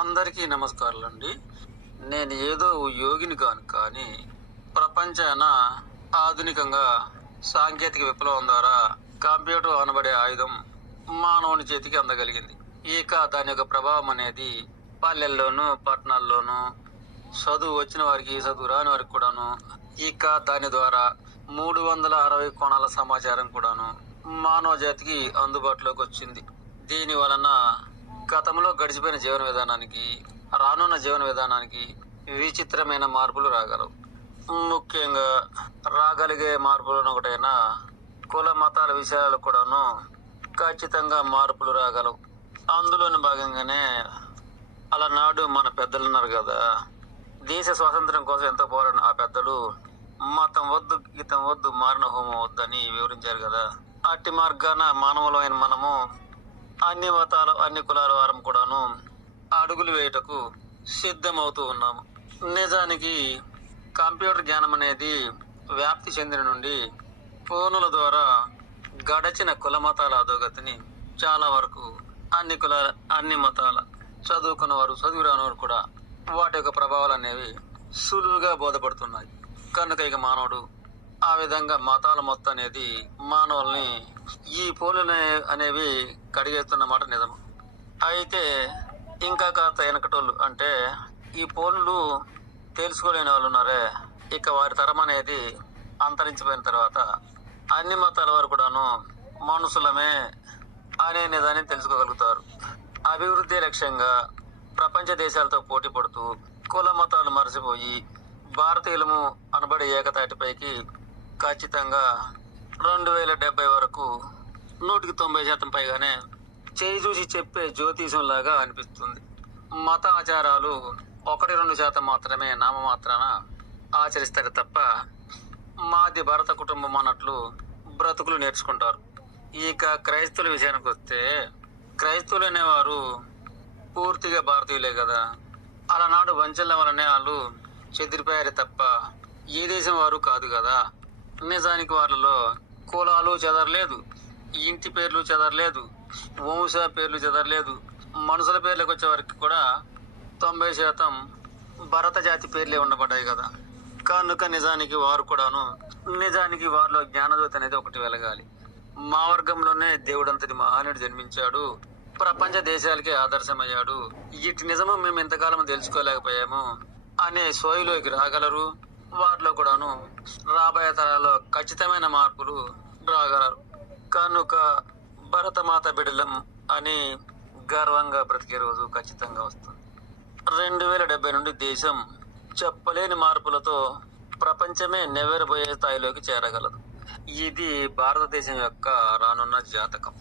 అందరికీ నమస్కారాలండి. నేను ఏదో యోగిని కాను కానీ ప్రపంచాన ఆధునికంగా సాంకేతిక విప్లవం ద్వారా కంప్యూటర్ అనబడే ఆయుధం మానవుని చేతికి అందగలిగింది. ఇక దాని యొక్క ప్రభావం అనేది పల్లెల్లోనూ పట్టణాల్లోనూ చదువు వచ్చిన వారికి చదువు రాని వారికి కూడాను ఇక దాని ద్వారా మూడు వందల అరవై కోణాల సమాచారం కూడాను మానవ జాతికి అందుబాటులోకి వచ్చింది. దీని వలన గతంలో గడిచిపోయిన జీవన విధానానికి రానున్న జీవన విధానానికి విచిత్రమైన మార్పులు రాగలవు. ముఖ్యంగా రాగలిగే మార్పులను ఒకటైన కుల మతాల విషయాలు కూడాను ఖచ్చితంగా మార్పులు రాగలవు. అందులోని భాగంగానే అలనాడు మన పెద్దలు ఉన్నారు కదా దేశ స్వాతంత్రం కోసం ఎంతో పోరాడిన ఆ పెద్దలు మతం వద్దు గీతం వద్దు మారిన హోమం వద్దని వివరించారు కదా. అట్టి మార్గాన మానవులమైన మనము అన్ని మతాల అన్ని కులాల వారం కూడాను అడుగులు వేయటకు సిద్ధమవుతూ ఉన్నాము. నిజానికి కంప్యూటర్ జ్ఞానం అనేది వ్యాప్తి చెందిన నుండి ఫోనుల ద్వారా గడచిన కుల మతాల అధోగతిని చాలా వరకు అన్ని కులాల అన్ని మతాల చదువుకున్న వారు చదువు రాని వారు కూడా వాటి యొక్క ప్రభావాలు అనేవి సులువుగా బోధపడుతున్నాయి. కనుక ఇక మానవుడు ఆ విధంగా మతాల మొత్తం అనేది మానవుల్ని ఈ పోలు అనేవి కడిగేస్తున్న మాట నిజం. అయితే ఇంకా కాస్త వెనకటోళ్ళు అంటే ఈ పోలు తెలుసుకోలేని వాళ్ళు ఉన్నారే. ఇక వారి తరం అనేది అంతరించిపోయిన తర్వాత అన్ని మతాల వారు కూడాను మనుషులమే అనే నిజాన్ని తెలుసుకోగలుగుతారు. అభివృద్ధి లక్ష్యంగా ప్రపంచ దేశాలతో పోటీ పడుతూ కుల మతాలు మరచిపోయి భారతీయులము అనబడే ఏకతాటిపైకి ఖచ్చితంగా రెండు వేల డెబ్బై వరకు నూటికి తొంభై శాతం పైగానే చేయి చూసి చెప్పే జ్యోతిషం లాగా అనిపిస్తుంది. మత ఆచారాలు ఒకటి రెండు శాతం మాత్రమే నామమాత్రాన ఆచరిస్తారు తప్ప మాది భరత కుటుంబం అన్నట్లు బ్రతుకులు నేర్చుకుంటారు. ఇక క్రైస్తవుల విషయానికి వస్తే క్రైస్తవులు అనేవారు పూర్తిగా భారతీయులే కదా. అలనాడు వంచల వలనే వాళ్ళు చెదిరిపోయారు తప్ప ఏ దేశం వారు కాదు కదా. నిజానికి వాళ్ళలో కులాలు చెదరలేదు ఇంటి పేర్లు చెదరలేదు వంశ పేర్లు చెదరలేదు మనుషుల పేర్లకు వచ్చే వరకు కూడా తొంభై శాతం భరత జాతి పేర్లే ఉండబడ్డాయి కదా. కనుక నిజానికి వారు కూడాను నిజానికి వారిలో జ్ఞానజ్యోతి అనేది ఒకటి వెలగాలి. మా వర్గంలోనే దేవుడంతటి మహానుడు జన్మించాడు. ప్రపంచ దేశాలకే ఆదర్శమయ్యాడు. ఇటు నిజము మేము ఇంతకాలం తెలుసుకోలేకపోయాము. అనే సోయిలోకి రాగలరు. వారిలో కూడాను రాబోయే తరాల్లో ఖచ్చితమైన మార్పులు రాగలరు. కనుక భరతమాత బిడలం అని గర్వంగా బ్రతికే రోజు ఖచ్చితంగా వస్తుంది. రెండు వేల డెబ్బై నుండి దేశం చెప్పలేని మార్పులతో ప్రపంచమే నెవరబోయే స్థాయిలోకి చేరగలదు. ఇది భారతదేశం యొక్క రానున్న జాతకం.